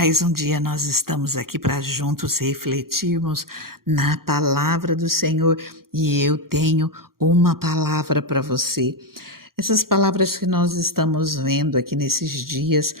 Mais um dia nós estamos aqui para juntos refletirmos na palavra do Senhor e eu tenho uma palavra para você. Essas palavras que nós estamos vendo aqui nesses dias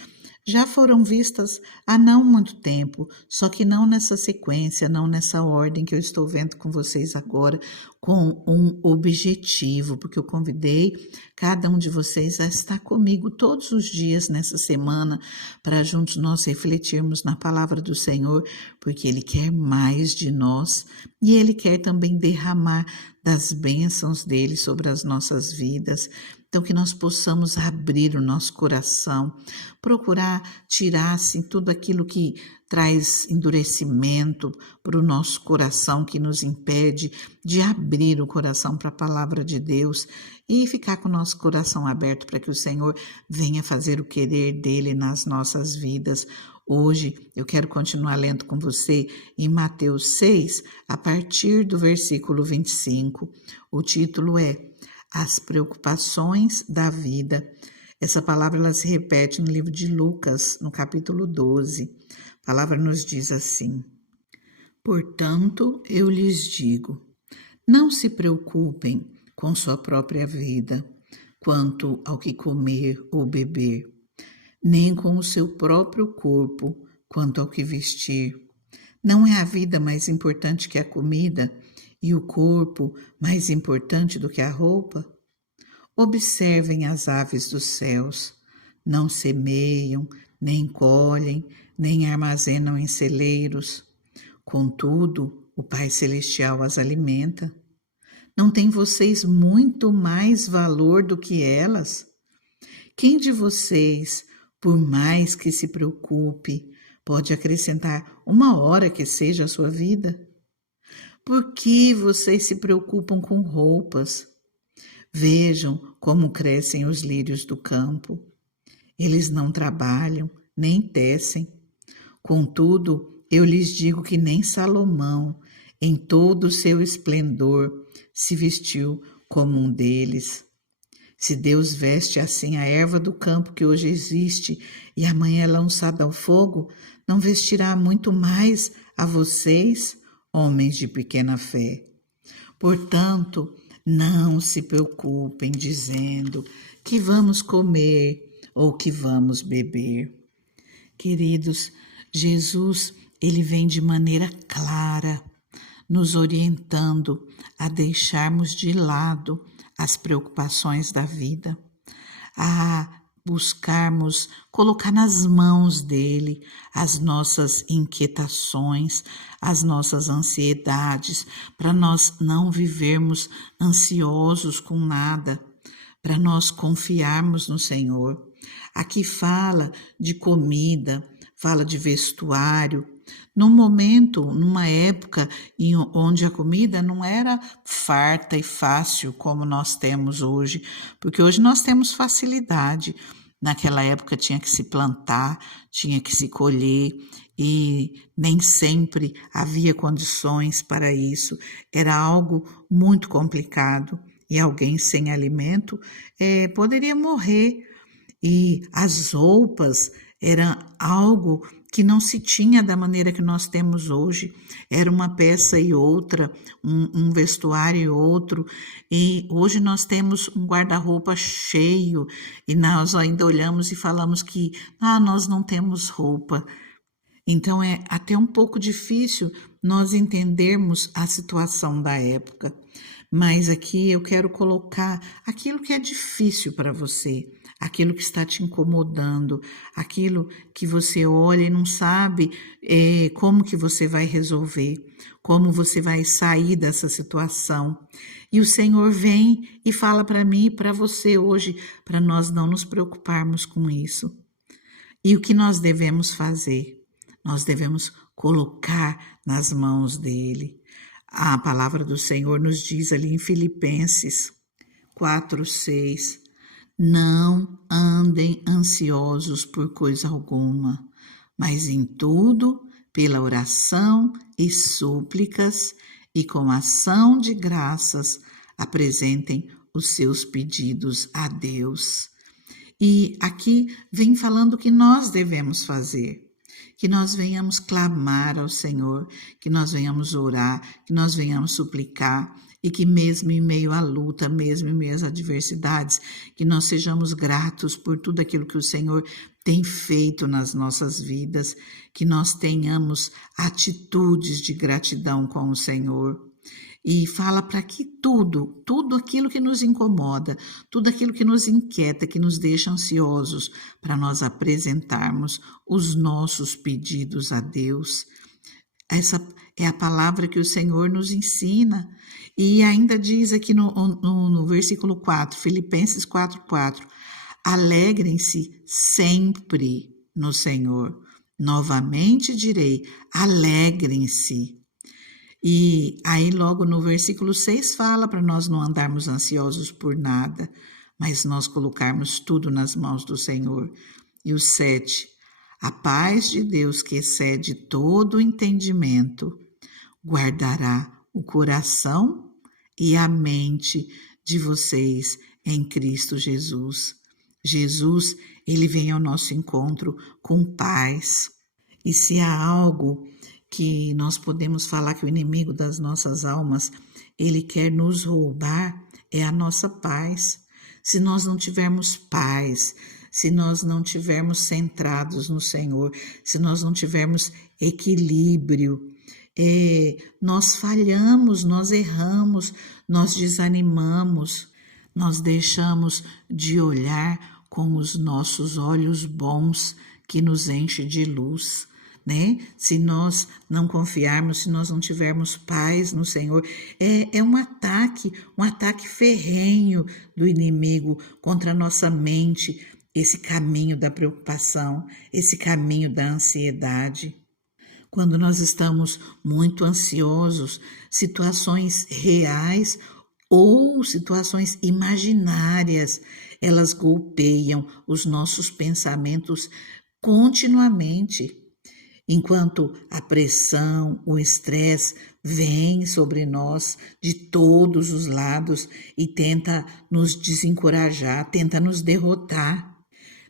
já foram vistas há não muito tempo, só que não nessa sequência, não nessa ordem que eu estou vendo com vocês agora, com um objetivo, porque eu convidei cada um de vocês a estar comigo todos os dias nessa semana, para juntos nós refletirmos na palavra do Senhor, porque Ele quer mais de nós e Ele quer também derramar das bênçãos dele sobre as nossas vidas. Então, que nós possamos abrir o nosso coração, procurar tirar assim, tudo aquilo que traz endurecimento para o nosso coração, que nos impede de abrir o coração para a palavra de Deus e ficar com o nosso coração aberto para que o Senhor venha fazer o querer dele nas nossas vidas. Hoje eu quero continuar lendo com você em Mateus 6, a partir do versículo 25. O título é As Preocupações da Vida. Essa palavra ela se repete no livro de Lucas, no capítulo 12. A palavra nos diz assim: Portanto, eu lhes digo, não se preocupem com sua própria vida, quanto ao que comer ou beber, nem com o seu próprio corpo, quanto ao que vestir. Não é a vida mais importante que a comida, e o corpo mais importante do que a roupa? Observem as aves dos céus. Não semeiam, nem colhem, nem armazenam em celeiros. Contudo, o Pai Celestial as alimenta. Não têm vocês muito mais valor do que elas? Quem de vocês, por mais que se preocupe, pode acrescentar uma hora que seja a sua vida? Por que vocês se preocupam com roupas? Vejam como crescem os lírios do campo. Eles não trabalham, nem tecem. Contudo, eu lhes digo que nem Salomão, em todo o seu esplendor, se vestiu como um deles. Se Deus veste assim a erva do campo que hoje existe e amanhã é lançada ao fogo, não vestirá muito mais a vocês, homens de pequena fé. Portanto, não se preocupem dizendo que vamos comer ou que vamos beber. Queridos, Jesus, ele vem de maneira clara, nos orientando a deixarmos de lado as preocupações da vida, a buscarmos colocar nas mãos dele as nossas inquietações, as nossas ansiedades, para nós não vivermos ansiosos com nada, para nós confiarmos no Senhor. Aqui fala de comida, fala de vestuário, num momento, numa época onde a comida não era farta e fácil como nós temos hoje, porque hoje nós temos facilidade. Naquela época tinha que se plantar, tinha que se colher e nem sempre havia condições para isso. Era algo muito complicado e alguém sem alimento poderia morrer. E as roupas eram algo que não se tinha da maneira que nós temos hoje. Era uma peça e outra, um vestuário e outro. E hoje nós temos um guarda-roupa cheio e nós ainda olhamos e falamos que nós não temos roupa. Então é até um pouco difícil nós entendermos a situação da época. Mas aqui eu quero colocar aquilo que é difícil para você, aquilo que está te incomodando, aquilo que você olha e não sabe como que você vai resolver, como você vai sair dessa situação. E o Senhor vem e fala para mim e para você hoje, para nós não nos preocuparmos com isso. E o que nós devemos fazer? Nós devemos colocar nas mãos dele. A palavra do Senhor nos diz ali em Filipenses 4:6, não andem ansiosos por coisa alguma, mas em tudo, pela oração e súplicas e com ação de graças, apresentem os seus pedidos a Deus. E aqui vem falando o que nós devemos fazer. que nós venhamos clamar ao Senhor, que nós venhamos orar, que nós venhamos suplicar e que mesmo em meio à luta, mesmo em meio às adversidades, que nós sejamos gratos por tudo aquilo que o Senhor tem feito nas nossas vidas, que nós tenhamos atitudes de gratidão com o Senhor. E fala para que tudo aquilo que nos incomoda, tudo aquilo que nos inquieta, que nos deixa ansiosos, para nós apresentarmos os nossos pedidos a Deus. Essa é a palavra que o Senhor nos ensina. E ainda diz aqui no versículo 4, Filipenses 4:4, alegrem-se sempre no Senhor. Novamente direi, alegrem-se. E aí logo no versículo 6 fala para nós não andarmos ansiosos por nada, mas nós colocarmos tudo nas mãos do Senhor. E o 7, a paz de Deus que excede todo o entendimento, guardará o coração e a mente de vocês em Cristo Jesus. Jesus, ele vem ao nosso encontro com paz. E se há algo que nós podemos falar que o inimigo das nossas almas, ele quer nos roubar, é a nossa paz. Se nós não tivermos paz, se nós não tivermos centrados no Senhor, se nós não tivermos equilíbrio, nós falhamos, nós erramos, nós desanimamos, nós deixamos de olhar com os nossos olhos bons que nos enche de luz. Se nós não confiarmos, se nós não tivermos paz no Senhor, é um ataque ferrenho do inimigo contra a nossa mente, esse caminho da preocupação, esse caminho da ansiedade. Quando nós estamos muito ansiosos, situações reais ou situações imaginárias, elas golpeiam os nossos pensamentos continuamente. Enquanto a pressão, o estresse vem sobre nós de todos os lados e tenta nos desencorajar, tenta nos derrotar.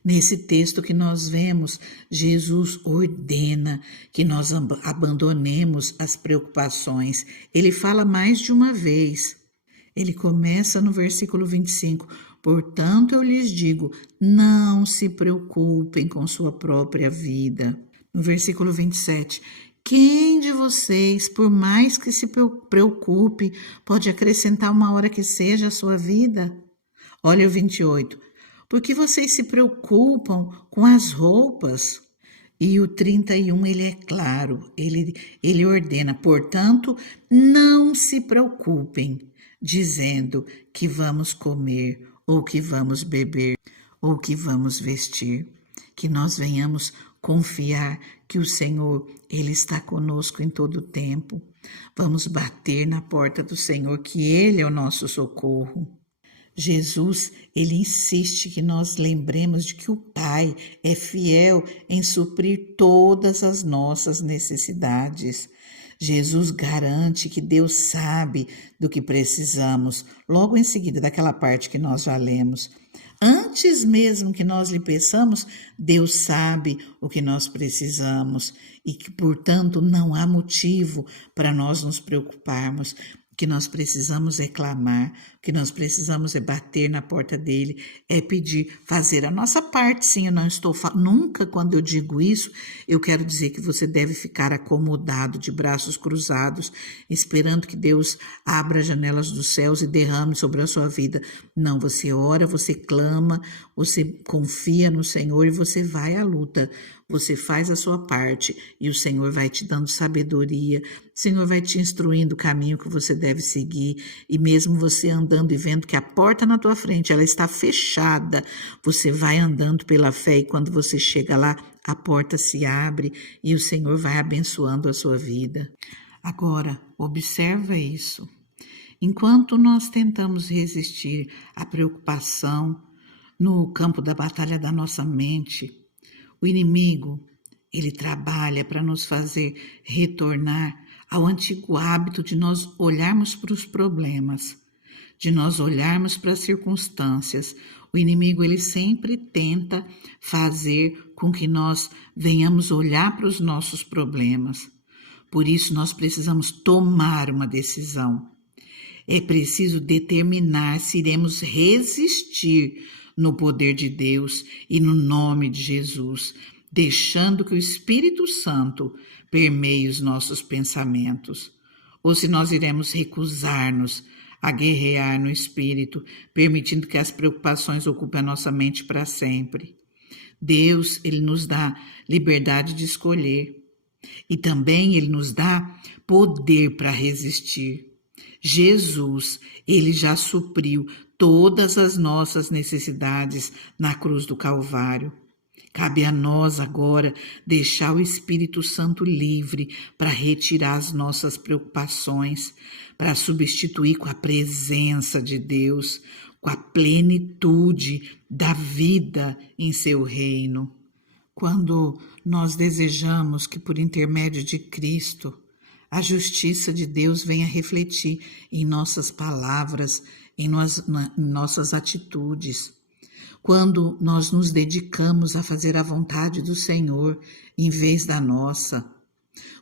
Nesse texto que nós vemos, Jesus ordena que nós abandonemos as preocupações. Ele fala mais de uma vez. Ele começa no versículo 25. Portanto, eu lhes digo, não se preocupem com sua própria vida. No versículo 27, quem de vocês, por mais que se preocupe, pode acrescentar uma hora que seja à sua vida? Olha o 28, porque vocês se preocupam com as roupas? E o 31, ele é claro, ele ordena, portanto, não se preocupem, dizendo que vamos comer, ou que vamos beber, ou que vamos vestir. Que nós venhamos confiar que o Senhor, ele está conosco em todo o tempo. Vamos bater na porta do Senhor, que ele é o nosso socorro. Jesus, ele insiste que nós lembremos de que o Pai é fiel em suprir todas as nossas necessidades. Jesus garante que Deus sabe do que precisamos, logo em seguida daquela parte que nós já lemos. Antes mesmo que nós lhe peçamos, Deus sabe o que nós precisamos e que, portanto, não há motivo para nós nos preocuparmos. O que nós precisamos é clamar, o que nós precisamos é bater na porta dele, é pedir, fazer a nossa parte. Sim, eu não estou nunca, quando eu digo isso, eu quero dizer que você deve ficar acomodado, de braços cruzados, esperando que Deus abra as janelas dos céus e derrame sobre a sua vida. Não, você ora, você clama, você confia no Senhor e você vai à luta. Você faz a sua parte e o Senhor vai te dando sabedoria, o Senhor vai te instruindo o caminho que você deve seguir, e mesmo você andando e vendo que a porta na tua frente ela está fechada, você vai andando pela fé e quando você chega lá, a porta se abre e o Senhor vai abençoando a sua vida. Agora, observa isso. Enquanto nós tentamos resistir à preocupação no campo da batalha da nossa mente, o inimigo, ele trabalha para nos fazer retornar ao antigo hábito de nós olharmos para os problemas, de nós olharmos para as circunstâncias. O inimigo, ele sempre tenta fazer com que nós venhamos olhar para os nossos problemas. Por isso, nós precisamos tomar uma decisão. É preciso determinar se iremos resistir no poder de Deus e no nome de Jesus, deixando que o Espírito Santo permeie os nossos pensamentos. Ou se nós iremos recusar-nos a guerrear no Espírito, permitindo que as preocupações ocupem a nossa mente para sempre. Deus, ele nos dá liberdade de escolher e também ele nos dá poder para resistir. Jesus, ele já supriu todas as nossas necessidades na cruz do Calvário. Cabe a nós agora deixar o Espírito Santo livre para retirar as nossas preocupações, para substituir com a presença de Deus, com a plenitude da vida em seu reino. Quando nós desejamos que, por intermédio de Cristo, a justiça de Deus venha refletir em nossas palavras, em nossas atitudes. Quando nós nos dedicamos a fazer a vontade do Senhor em vez da nossa.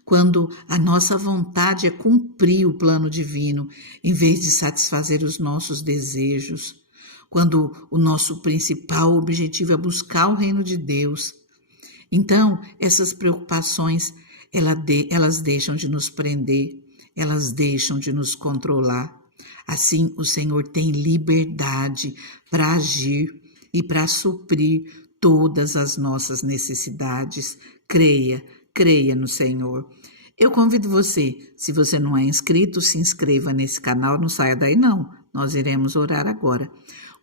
Quando a nossa vontade é cumprir o plano divino em vez de satisfazer os nossos desejos. Quando o nosso principal objetivo é buscar o reino de Deus. Então, essas preocupações, elas deixam de nos prender, elas deixam de nos controlar. Assim, o Senhor tem liberdade para agir e para suprir todas as nossas necessidades. Creia no Senhor. Eu convido você, se você não é inscrito, se inscreva nesse canal, não saia daí não, nós iremos orar agora.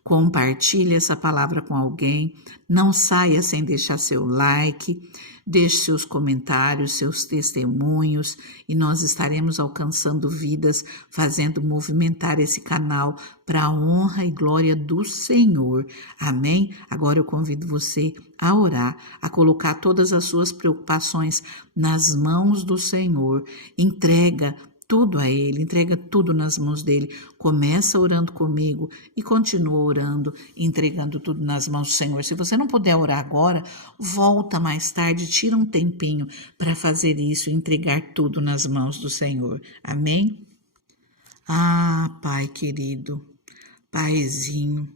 Compartilhe essa palavra com alguém, não saia sem deixar seu like, deixe seus comentários, seus testemunhos e nós estaremos alcançando vidas, fazendo movimentar esse canal para a honra e glória do Senhor. Amém? Agora eu convido você a orar, a colocar todas as suas preocupações nas mãos do Senhor. Entrega tudo a Ele, entrega tudo nas mãos dEle. Começa orando comigo e continua orando, entregando tudo nas mãos do Senhor. Se você não puder orar agora, volta mais tarde, tira um tempinho para fazer isso, entregar tudo nas mãos do Senhor. Amém? Ah, Pai querido, Paizinho,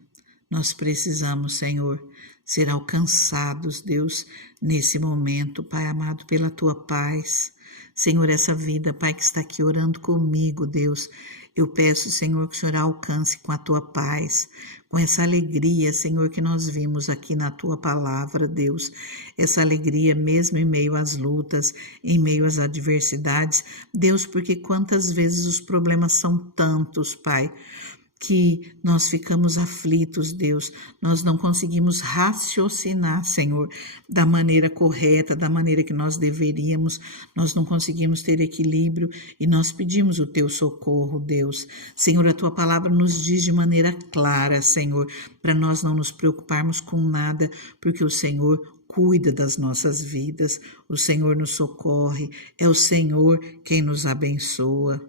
nós precisamos, Senhor, ser alcançados, Deus, nesse momento, Pai amado, pela Tua paz. Senhor, essa vida, Pai, que está aqui orando comigo, Deus, eu peço, Senhor, que o Senhor alcance com a Tua paz, com essa alegria, Senhor, que nós vimos aqui na Tua palavra, Deus, essa alegria mesmo em meio às lutas, em meio às adversidades, Deus, porque quantas vezes os problemas são tantos, Pai, que nós ficamos aflitos, Deus, nós não conseguimos raciocinar, Senhor, da maneira correta, da maneira que nós deveríamos, nós não conseguimos ter equilíbrio e nós pedimos o Teu socorro, Deus. Senhor, a Tua palavra nos diz de maneira clara, Senhor, para nós não nos preocuparmos com nada, porque o Senhor cuida das nossas vidas, o Senhor nos socorre, é o Senhor quem nos abençoa.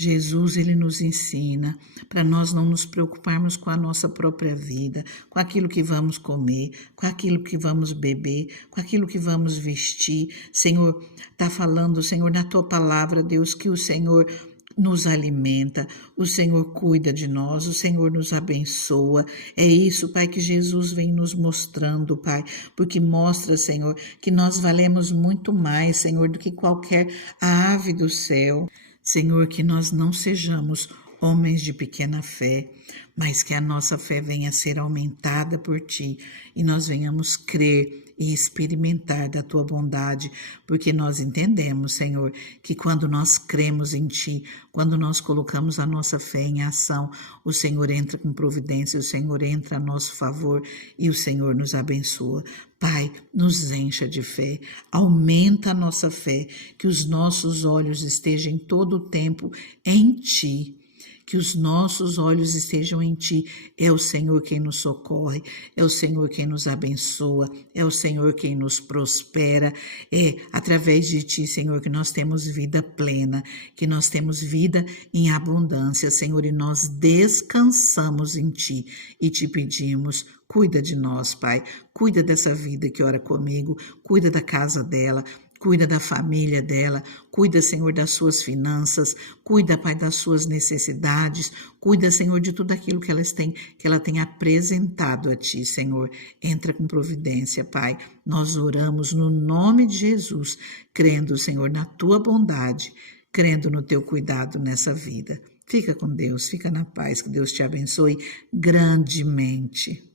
Jesus, ele nos ensina para nós não nos preocuparmos com a nossa própria vida, com aquilo que vamos comer, com aquilo que vamos beber, com aquilo que vamos vestir. Senhor, está falando, Senhor, na Tua palavra, Deus, que o Senhor nos alimenta, o Senhor cuida de nós, o Senhor nos abençoa. É isso, Pai, que Jesus vem nos mostrando, Pai, porque mostra, Senhor, que nós valemos muito mais, Senhor, do que qualquer ave do céu. Senhor, que nós não sejamos homens de pequena fé, mas que a nossa fé venha a ser aumentada por Ti e nós venhamos crer e experimentar da Tua bondade, porque nós entendemos, Senhor, que quando nós cremos em Ti, quando nós colocamos a nossa fé em ação, o Senhor entra com providência, o Senhor entra a nosso favor e o Senhor nos abençoa. Pai, nos encha de fé, aumenta a nossa fé, que os nossos olhos estejam em todo o tempo em Ti, que os nossos olhos estejam em Ti. É o Senhor quem nos socorre, é o Senhor quem nos abençoa, é o Senhor quem nos prospera. É através de Ti, Senhor, que nós temos vida plena, que nós temos vida em abundância, Senhor, e nós descansamos em Ti e Te pedimos, cuida de nós, Pai, cuida dessa vida que ora comigo, cuida da casa dela, cuida da família dela, cuida, Senhor, das suas finanças, cuida, Pai, das suas necessidades, cuida, Senhor, de tudo aquilo que ela tem apresentado a Ti, Senhor. Entra com providência, Pai. Nós oramos no nome de Jesus, crendo, Senhor, na Tua bondade, crendo no Teu cuidado nessa vida. Fica com Deus, fica na paz, que Deus te abençoe grandemente.